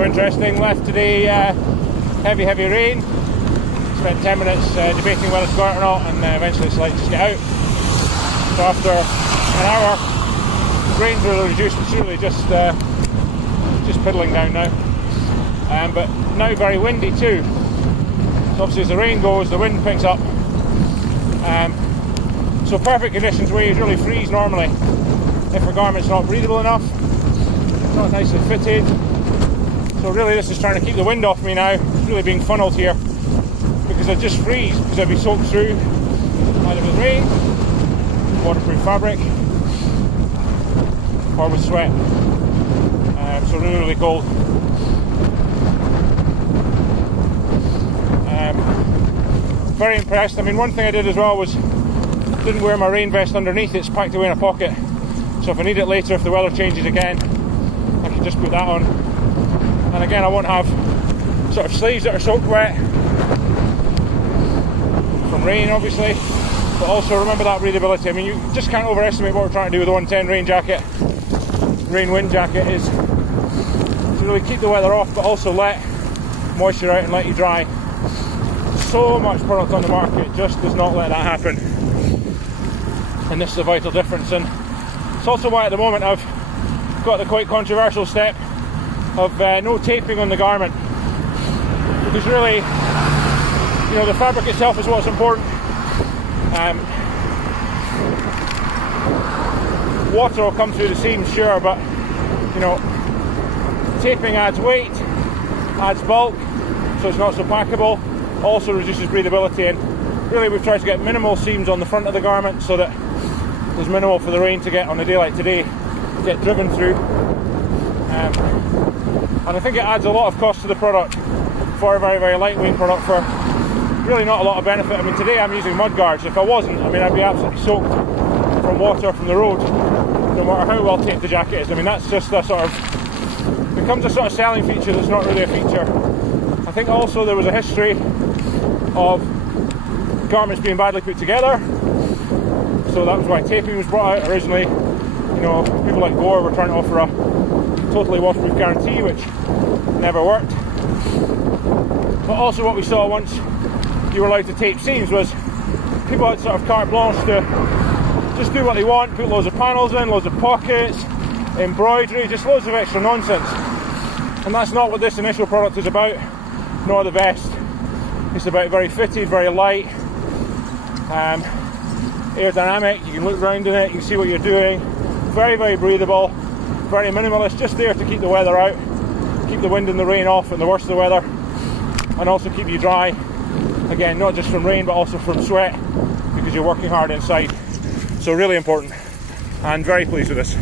so interesting. Left today, heavy rain. Spent 10 minutes debating whether to go out or not, and eventually decided to just get out. So after an hour, the rain's really reduced. It's really just piddling down now. But now very windy too. So obviously as the rain goes, the wind picks up. So perfect conditions where you really freeze normally if a garment's not breathable enough, not nicely fitted. So really this is trying to keep the wind off me now. It's really being funneled here because I just freeze because I'd be soaked through either with rain, waterproof fabric, or with sweat. So really cold. Very impressed. I mean, one thing I did as well was didn't wear my rain vest underneath. It's packed away in a pocket, so if I need it later, if the weather changes again, I can just put that on. And again, I won't have sort of sleeves that are soaked wet from rain, obviously, but also remember that breathability. I mean, you just can't overestimate what we're trying to do with the 110 rain jacket, rain wind jacket, is to really keep the weather off, but also let moisture out and let you dry. So much product on the market just does not let that happen, and this is a vital difference. And it's also why at the moment I've got the quite controversial step of no taping on the garment, because really, you know, the fabric itself is what's important. Water will come through the seams, sure, but you know, taping adds weight, adds bulk, so it's not so packable. Also reduces breathability, and really we've tried to get minimal seams on the front of the garment so that there's minimal for the rain to get on a day like today, get driven through. And I think it adds a lot of cost to the product for a very lightweight product for really not a lot of benefit. I mean, today I'm using mud guards. If I wasn't, I mean, I'd be absolutely soaked from water from the road, no matter how well taped the jacket is. I mean, that's just a sort of, becomes a sort of selling feature that's not really a feature. I think also there was a history of garments being badly put together, so that was why taping was brought out originally. You know, people like Gore were trying to offer a totally waterproof guarantee, which never worked. But also what we saw once you were allowed to tape seams was people had sort of carte blanche to just do what they want, put loads of panels in, loads of pockets, embroidery, just loads of extra nonsense. And that's not what this initial product is about, nor the vest. It's about very fitted, very light, aerodynamic. You can look around in it, you can see what you're doing. Very breathable, very minimalist, just there to keep the weather out, keep the wind and the rain off in the worst of the weather, and also keep you dry. Again, not just from rain, but also from sweat, because you're working hard inside. So really important, and very pleased with this.